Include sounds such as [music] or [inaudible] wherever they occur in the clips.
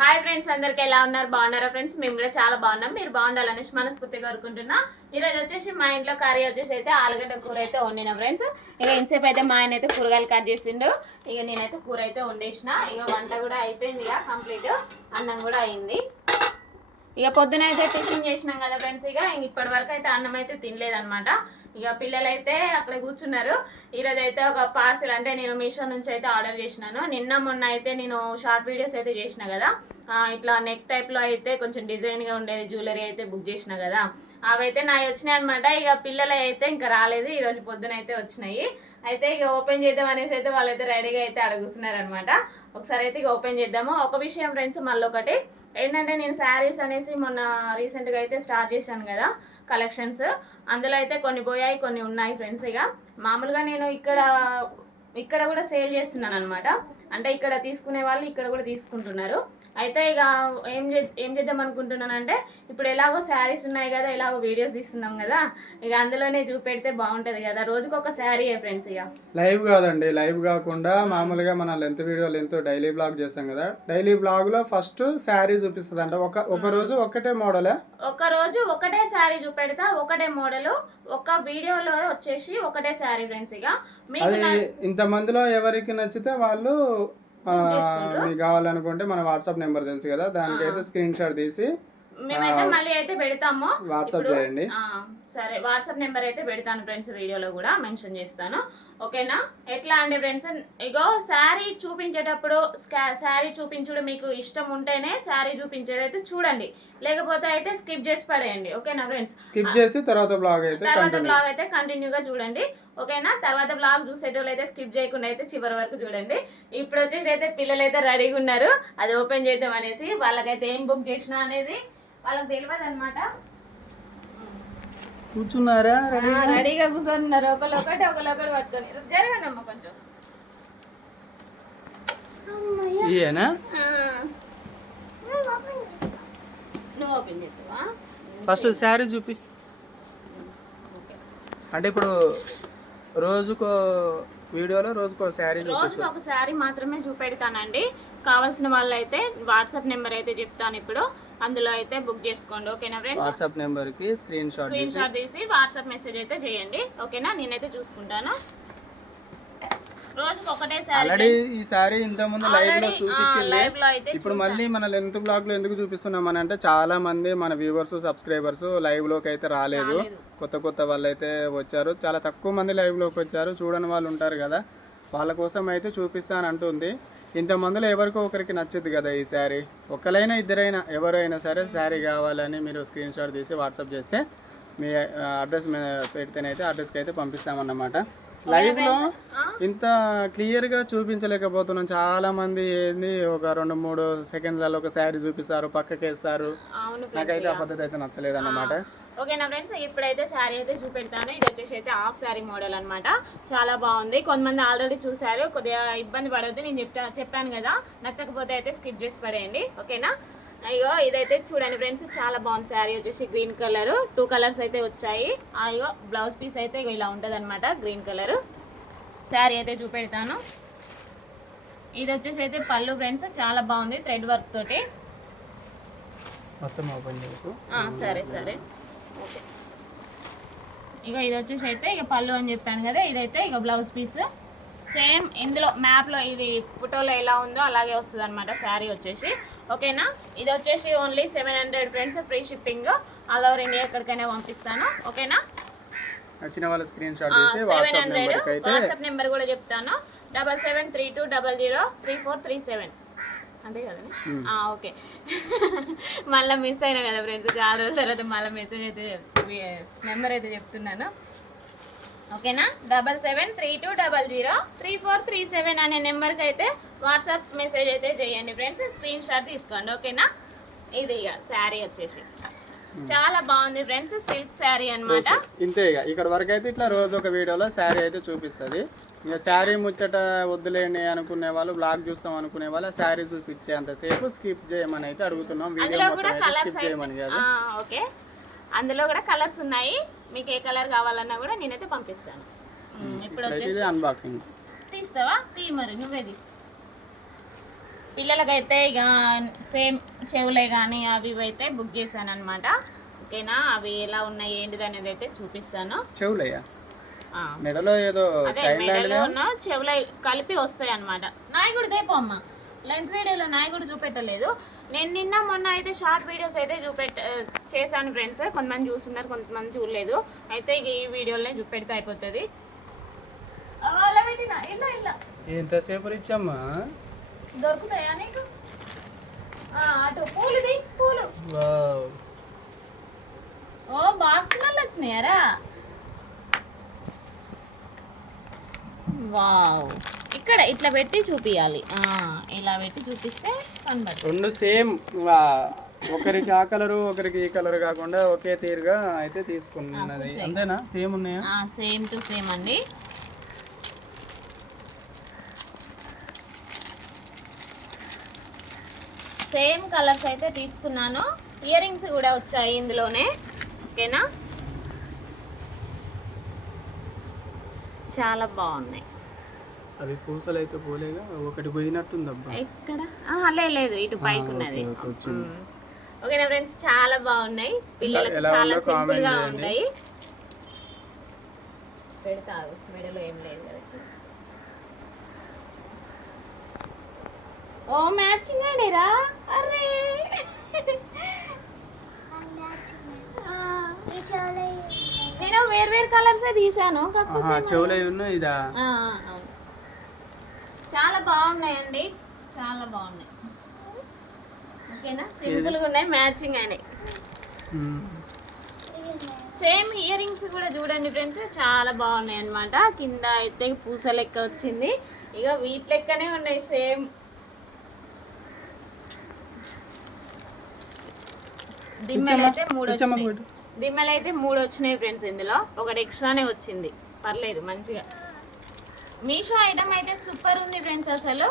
Hi friends అందరికి ఎలా ఉన్నారు? బాగున్నారా ఫ్రెండ్స్? మేము కూడా చాలా బాగున్నాం. మీరు బాగుండాలనేసి మనస్ఫూర్తి కోరుకుంటున్నా. ఈరోజు వచ్చేసి మా ఇంట్లో కర్రీ వచ్చేసి అయితే ఆలుగడ్డ కూర అయితే వండిన ఫ్రెండ్స్. ఇక ఇంతసేపు అయితే మా ఆయన అయితే కూరగాయలు కట్ చేసిండు ఇక నేనైతే కూర అయితే వండేసిన. ఇక వంట కూడా అయిపోయింది ఇక కంప్లీట్ అన్నం కూడా అయింది. ఇక పొద్దున అయితే టిఫిన్ చేసినాం కదా ఫ్రెండ్స్ ఇక ఇప్పటి వరకు అయితే అన్నం అయితే తినలేదనమాట ఇక పిల్లలు అయితే అక్కడ కూర్చున్నారు. ఈరోజు అయితే ఒక పార్సిల్ అంటే నేను మీషో నుంచి అయితే ఆర్డర్ చేసినాను. నిన్న మొన్న అయితే నేను షార్ట్ వీడియోస్ అయితే చేసిన కదా. ఇట్లా నెక్ టైప్లో అయితే కొంచెం డిజైన్గా ఉండేది జ్యువెలరీ అయితే బుక్ చేసిన కదా. అవైతే నా వచ్చినాయి అనమాట ఇక పిల్లలు అయితే ఇంకా రాలేదు ఈరోజు పొద్దున అయితే వచ్చినాయి. అయితే ఇక ఓపెన్ చేద్దాం అనేసి అయితే వాళ్ళైతే రెడీగా అయితే అడుగుతున్నారనమాట ఒకసారి అయితే ఇక ఓపెన్ చేద్దాము. ఒక విషయం ఫ్రెండ్స్ మళ్ళీ ఒకటి ఏంటంటే నేను శారీస్ అనేసి మొన్న రీసెంట్గా అయితే స్టార్ట్ చేశాను కదా కలెక్షన్స్. అందులో అయితే కొన్ని పోయాయి కొన్ని ఉన్నాయి ఫ్రెండ్స్ ఇక. మామూలుగా నేను ఇక్కడ ఇక్కడ కూడా సేల్ చేస్తున్నాను అనమాట అంటే ఇక్కడ తీసుకునే వాళ్ళు ఇక్కడ కూడా తీసుకుంటున్నారు. అయితే ఇక ఏం చే ఏం చేద్దాం అనుకుంటున్నానంటే ఇప్పుడు ఎలాగో శారీస్ ఉన్నాయి కదా ఎలాగో వీడియోస్ తీస్తున్నాం కదా ఇక అందులోనే చూపెడితే బాగుంటుంది కదా. రోజుకొక ఒక శారీ ఫ్రెండ్స్ ఇక? లైవ్ కాదండి లైవ్ కాకుండా మామూలుగా మన length video length daily vlog చేస్తాం కదా. డైలీ బ్లాగ్లో ఫస్ట్ శారీ చూపిస్తుంది అంటే ఒక ఒక రోజు ఒక్కటే మోడలే? ఒక రోజు ఒకటే శారీ చూపెడతా ఒకటే మోడల్ ఒక వీడియోలో వచ్చేసి ఒకటే శారీ ఫ్రెండ్స్ ఇక. మీకు ఇంత మందిలో ఎవరికి నచ్చితే వాళ్ళు మీకు కావాలనుకుంటే మన వాట్సాప్ నెంబర్ తెలుసు కదా దానికైతే స్క్రీన్ షాట్ తీసి మేమైతే మళ్ళీ అయితే పెడతాము. వాట్సాప్ చేయండి. సరే వాట్సాప్ నెంబర్ అయితే పెడతాను ఫ్రెండ్స్ వీడియోలో కూడా మెన్షన్ చేస్తాను. ఓకేనా? ఎట్లా అండి ఫ్రెండ్స్? ఇగో శారీ చూపించేటప్పుడు శారీ చూపించడం మీకు ఇష్టం ఉంటేనే శారీ చూపించేది అయితే చూడండి. లేకపోతే అయితే స్కిప్ చేసి పడేయండి. ఓకేనా ఫ్రెండ్స్? స్కిప్ చేసి తర్వాత బ్లాగ్ అయితే తర్వాత కంటిన్యూ బ్లాగ్ అయితే కంటిన్యూగా చూడండి. ఓకేనా? తర్వాత బ్లాగ్ చూసేటోళ్ళు అయితే స్కిప్ చేయకుండా అయితే చివరి వరకు చూడండి. ఇప్పుడు వచ్చేసి అయితే పిల్లలు అయితే రెడీగా ఉన్నారు. అది ఓపెన్ చేద్దాం అనేసి వాళ్ళకైతే ఏం బుక్ చేసినా అనేది వాళ్ళకి తెలియదు అనమాట కూర్చున్నారా రెడీగా కూర్చొని ఒకళ్ళు ఒకటి ఒకళ్ళు ఒకటి పట్టుకొని. జరగండి అమ్మ కొంచెం. నువ్వు ఓపెన్ చేస్తావా? ఫస్ట్ శారీ చూపి. అంటే ఇప్పుడు రోజుకో వీడియోలో రోజుకో శారీ రోజుకి ఒక శారీ మాత్రమే చూపెడతానండి. కావాల్సిన వాళ్ళు అయితే వాట్సాప్ నెంబర్ అయితే చెప్తాను ఇప్పుడు. అందులో అయితే బుక్ చేసుకోండి. ఓకేనా ఫ్రెండ్స్? వాట్సాప్ నెంబర్కి స్క్రీన్ షాట్ స్క్రీన్ షాట్ తీసి వాట్సాప్ మెసేజ్ అయితే చేయండి. ఓకేనా? నేనైతే చూసుకుంటాను. ఆల్రెడీ ఈ శారీ ఇంత ముందు లైవ్లో చూపించింది ఇప్పుడు మళ్ళీ మన లెంత్ బ్లాగ్లో ఎందుకు చూపిస్తున్నాం అని అంటే చాలా మంది మన వ్యూవర్స్ సబ్స్క్రైబర్స్ లైవ్లోకి అయితే రాలేదు. కొత్త కొత్త వాళ్ళు అయితే వచ్చారు. చాలా తక్కువ మంది లైవ్లోకి వచ్చారు. చూడని వాళ్ళు ఉంటారు కదా. వాళ్ళ కోసం అయితే చూపిస్తాను అంటుంది. ఇంత మందిలో ఎవరికో ఒకరికి నచ్చుద్ది కదా ఈ శారీ ఒకరైనా ఇద్దరైనా ఎవరైనా సరే శారీ కావాలని మీరు స్క్రీన్ షాట్ తీసి వాట్సాప్ చేస్తే మీ అడ్రస్ పెడితేనైతే అడ్రస్కి అయితే పంపిస్తామన్నమాట. లైవ్లో ఇంత క్లియర్గా చూపించలేకపోతున్నాం. చాలా మంది ఏంది ఒక రెండు మూడు సెకండ్లలో ఒక శారీ చూపిస్తారు పక్కకేస్తారు. నాకైతే ఆ పద్ధతి అయితే నచ్చలేదు అన్నమాట ఓకేనా ఫ్రెండ్స్ ఇప్పుడైతే శారీ అయితే చూపెడతాను. ఇది వచ్చేసి అయితే హాఫ్ శారీ మోడల్ అన్నమాట. చాలా బాగుంది. కొంతమంది ఆల్రెడీ చూసారు కొద్దిగా ఇబ్బంది పడవద్దు నేను చెప్తా చెప్పాను కదా. నచ్చకపోతే అయితే స్కిప్ చేసి పడేయండి. ఓకేనా? అయ్యో ఇదైతే చూడండి ఫ్రెండ్స్ చాలా బాగుంది శారీ వచ్చేసి గ్రీన్ కలర్. టూ కలర్స్ అయితే వచ్చాయి. అయ్యో బ్లౌజ్ పీస్ అయితే ఇగో ఇలా ఉంటుంది అనమాట గ్రీన్ కలర్. శారీ అయితే చూపెడతాను. ఇది వచ్చేసి అయితే పళ్ళు ఫ్రెండ్స్ చాలా బాగుంది థ్రెడ్ వర్క్ తోటి. మొత్తం సరే సరే. ఓకే. ఇక ఇది వచ్చేసి అయితే ఇక పళ్ళు అని చెప్పాను కదా ఇదైతే ఇక బ్లౌజ్ పీస్. సేమ్ ఇందులో మ్యాప్లో ఇది ఫోటోలో ఎలా ఉందో అలాగే వస్తుంది అనమాట శారీ వచ్చేసి. ఓకేనా? ఇది వచ్చేసి only seven hundred friends free shipping all over India ఎక్కడికైనా పంపిస్తాను. ఓకేనా? నచ్చిన వాళ్ళ screen shot seven WhatsApp number కూడా చెప్తాను. Double seven three two double zero three four three seven అంతే కదండి ఆ, ఓకే. [laughs] మళ్ళీ మిస్ అయినా కదా ఫ్రెండ్స్ చాలా రోజుల తర్వాత మళ్ళీ మెసేజ్ అయితే నెంబర్ అయితే చెప్తున్నాను. ఓకేనా? Double seven three two double zero three four three seven అనే నెంబర్కి అయితే వాట్సాప్ మెసేజ్ అయితే చేయండి ఫ్రెండ్స్. స్క్రీన్ షాట్ తీసుకోండి ఓకేనా? ఇది ఇక శారీ వచ్చేసి. చాలా బాగుంది ఫ్రెండ్స్ సిల్క్ శారీ అన్నమాట. ఇంతే ఇక. ఇక్కడ వరకు అయితే ఇట్లా రోజు ఒక వీడియోలో శారీ అయితే చూపిస్తుంది. ఇక శారీ ముచ్చట వద్దులేండి అనుకునే వాళ్ళు బ్లాగ్ చూస్తాం అనుకునే వాళ్ళు శారీ చూపించే అంతసేపు స్కిప్ చేయమని అయితే అడుగుతున్నాం. వీడియో స్కిప్ చేయమని కాదు. ఓకే. అందులో కూడా కలర్స్ ఉన్నాయి. మీకు ఏ కలర్ కావాలన్నా కూడా నేనైతే పంపిస్తాను. ఇప్పుడు వచ్చేసి అన్బాక్సింగ్ తీస్తావా? తీ మరి నువ్వేది పిల్లలకైతే ఇక సేమ్ చెవులే కానీ అవి ఇవి అయితే బుక్ చేశాను అనమాట ఓకేనా? అవి ఎలా ఉన్నాయి ఏంటిది అనేది అయితే చూపిస్తాను. చెవులయ్యా? ఆ. మెడలో ఏదో మెడలో ఉన్న చెవుల కలిపి వస్తాయి అనమాట నాయకుడు దేపో అమ్మ లెంత్ వీడియోలో నాయకుడు చూపెట్టలేదు. నేను నిన్న మొన్న అయితే షార్ట్ వీడియోస్ అయితే చూపెట్ట చేశాను ఫ్రెండ్స్. కొంతమంది చూస్తున్నారు కొంతమంది చూడలేదు. అయితే ఈ వీడియోలోనే చూపెడితే అయిపోతుంది. ఎంతసేపు ఇచ్చమ్మా దొరుకుతాయా నీకు? ఆ, అటు పూలుది పూలు. ఓ వచ్చినాయారా వావ్. ఇక్కడ ఇట్లా పెట్టి చూపియాలి. ఇలా పెట్టి చూపిస్తే కనబడుతుంది. రెండు సేమ్ ఒకరికి ఆ కలరు ఒకరికి ఈ కలర్ కాకుండా ఒకే తీరుగా అయితే తీసుకున్నది. అంతేనా? సేమ్ ఉన్నాయా? సేమ్ టు సేమ్ అండి. సేమ్ కలర్స్ అయితే తీసుకున్నాను. ఇయర్ రింగ్స్ కూడా వచ్చాయి ఇందులోనే. ఓకేనా? చాలా బాగున్నాయి. అవి పూసలు అయితే పోలేగా ఒకటి పోయినట్టుంది అబ్బా ఎక్కడ? ఆహా, లే- లేదు ఇటు పైకి ఉన్నది ఓకే. ఓకేనా ఫ్రెండ్స్ చాలా బాగున్నాయి. పిల్లలకు చాలా సింపుల్గా. ఉంటాయి. పెడతాగు మెడలో ఏం లేదు ఓ మ్యాచింగ్ అయినరా అరే. నేను వేరు వేరు కలర్స్ తీసాను చెవులు ఉన్నాయి ఇదా? బాగున్నాయండి. చాలా బాగున్నాయి. ఓకేనా? సింపుల్గా ఉన్నాయి మ్యాచింగ్ అయినాయి. సేమ్ ఇయర్ రింగ్స్ కూడా చూడండి ఫ్రెండ్స్ చాలా బాగున్నాయి అన్నమాట. కింద అయితే పూస లెక్క వచ్చింది. ఇక వీటి లెక్కనే ఉన్నాయి సేమ్. దిమ్మలు అయితే మూడు వచ్చినాయి. దిమ్మలు అయితే మూడు వచ్చినాయి ఫ్రెండ్స్ ఇందులో. ఒకటి ఎక్స్ట్రానే వచ్చింది. పర్లేదు మంచిగా. మీషో ఐటమ్ అయితే సూపర్ ఉంది ఫ్రెండ్స్ అసలు.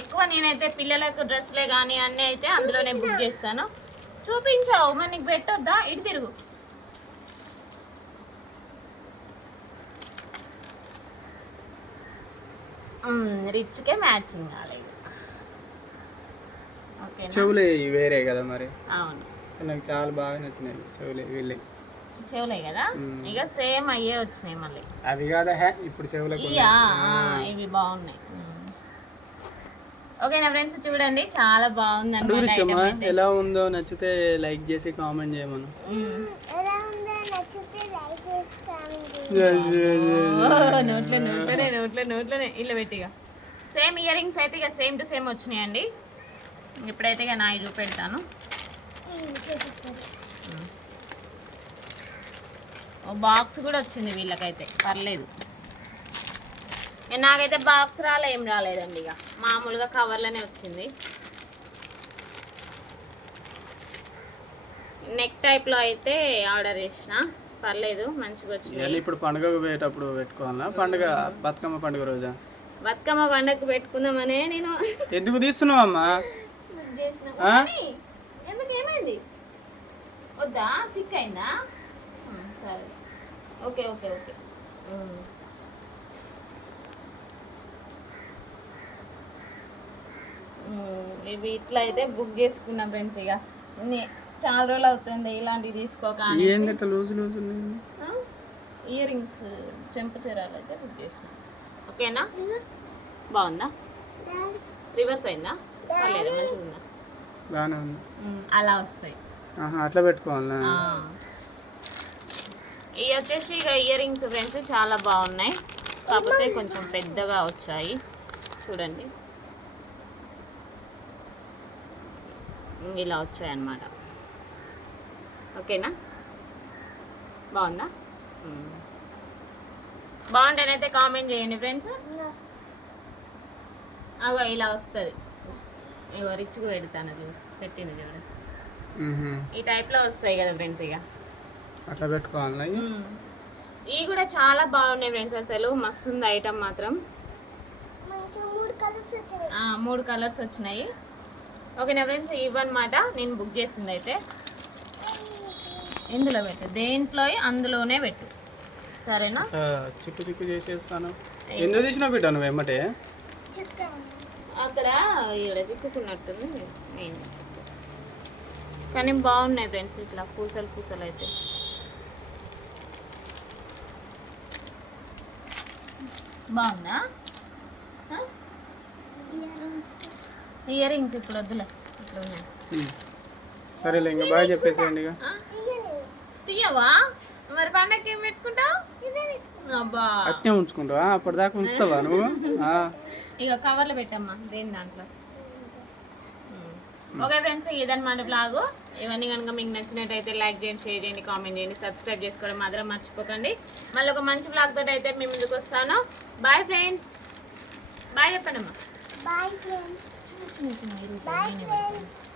ఎక్కువ నేనైతే పిల్లలకు డ్రెస్లే కానీ అన్నీ అయితే అందులోనే బుక్ చేస్తాను. చూపించావు మరి నీకు పెట్టొద్దా? ఇటు తిరుగు. రిచ్కే మ్యాచింగ్ కాలేదు ఓకేనా? చెవులు వేరే కదా మరి. అవును. నాకు చాలా బాగా నచ్చినాయి చెవులు వీళ్ళే చెవులే కదా. ఇక సేమ్ అయ్యే వచ్చినాయి మళ్ళీ. అవి కాదా హే ఇప్పుడు చెవులకు ఇయ్యా ఆ, ఇవి బాగున్నాయి. ఓకేనా ఫ్రెండ్స్ చూడండి చాలా బాగుంది అనమాట ఎలా ఉందో నచ్చితే లైక్ చేసి కామెంట్ చేయమను. నోట్లో నోట్లోనే నోట్లో నోట్లోనే. ఇల్లు పెట్టిగా సేమ్ ఇయర్ రింగ్స్ అయితే ఇక సేమ్ టు సేమ్ వచ్చినాయండి. ఇప్పుడైతే ఇక నా ఇల్లు పెడతాను. ఓ బాక్స్ కూడా వచ్చింది వీళ్ళకైతే. పర్లేదు. నాకైతే బాక్స్ రాలే ఏం రాలేదండి ఇక. మామూలుగా కవర్లోనే వచ్చింది. నెక్ టైప్లో అయితే ఆర్డర్ చేసిన. పర్లేదు మంచిగా వచ్చింది. ఇప్పుడు పండుగకు పోయేటప్పుడు పెట్టుకోవాలా? పండుగ బతుకమ్మ పండుగ రోజా? బతుకమ్మ పండగకు పెట్టుకుందామనే నేను. ఎందుకు తీస్తున్నావు అమ్మా? ఎందుకు ఏమైంది? వద్దా? చిక్ అయిందా సరే. Okay okay okay. ఇవి ఇట్లా అయితే బుక్ చేసుకున్నాం ఫ్రెండ్స్ ఇక. చాలా రోజులు అవుతుంది ఇలాంటివి తీసుకోక? ఇయర్ రింగ్స్ చెంప చీరాలు అయితే బుక్ చేసిన. ఓకేనా? బాగుందా? రివర్స్ అయిందా? పర్లేదు? మంచిగా ఉందా. అలా వస్తాయి. అట్లా పెట్టుకోవాలా. ఇవి వచ్చేసి ఇక ఇయర్ రింగ్స్ ఫ్రెండ్స్ చాలా బాగున్నాయి. కాకపోతే కొంచెం పెద్దగా వచ్చాయి. చూడండి. ఇలా వచ్చాయి అన్నమాట ఓకేనా? బాగుందా. బాగుంటేనైతే కామెంట్ చేయండి ఫ్రెండ్స్. అగో ఇలా వస్తుంది. ఇగో రిచ్గా పెడతాను అది. పెట్టింది చూడండి. ఈ టైప్లో వస్తాయి కదా ఫ్రెండ్స్ ఇక అట్లా పెట్టుకోవాలా ఇవి? కూడా చాలా బాగున్నాయి ఫ్రెండ్స్ అసలు. మస్తు ఉంది ఐటమ్ మాత్రం. ఆ, మూడు కలర్స్ వచ్చినాయి. ఓకేనా ఫ్రెండ్స్? ఇవన్నమాట నేను బుక్ చేసింది అయితే. ఇందులో పెట్టు. దేంట్లో అందులోనే పెట్టు. సరేనా? చిక్కు చిక్కు చేసేస్తాను. ఎందుకు తీసినావు బిడ్డ నువ్వు ఎమ్మటే? అక్కడ ఇక్కడ చిక్కుకున్నట్టుంది. నేను కానీ బాగున్నాయి ఫ్రెండ్స్ ఇట్లా పూసలు పూసలు అయితే. బాగుందా? ఇయర్ రింగ్స్ ఇప్పుడు వద్దులే. ఉన్నాయి. సరేలే ఇంకా బాగా చెప్పేసేయండి ఇక? తీయవా? మరి పండగకి ఏం పెట్టుకుంటావు? అబ్బా. అట్నే ఉంచుకుంటావా? అప్పటిదాకా ఉంచుతావా నువ్వు. ఇక కవర్లో పెట్టమ్మా దేని దాంట్లో? ఓకే ఫ్రెండ్స్ ఇదన్నమాట బ్లాగ్ ఇవన్నీ కనుక మీకు నచ్చినట్టయితే లైక్ చేయండి షేర్ చేయండి కామెంట్ చేయండి సబ్స్క్రైబ్ చేసుకోవడం మాత్రం మర్చిపోకండి. మళ్ళీ ఒక మంచి బ్లాగ్ తోటి అయితే మీ ముందుకు వస్తాను. బాయ్ ఫ్రెండ్స్ బాయ్ చెప్పండి అమ్మా Bye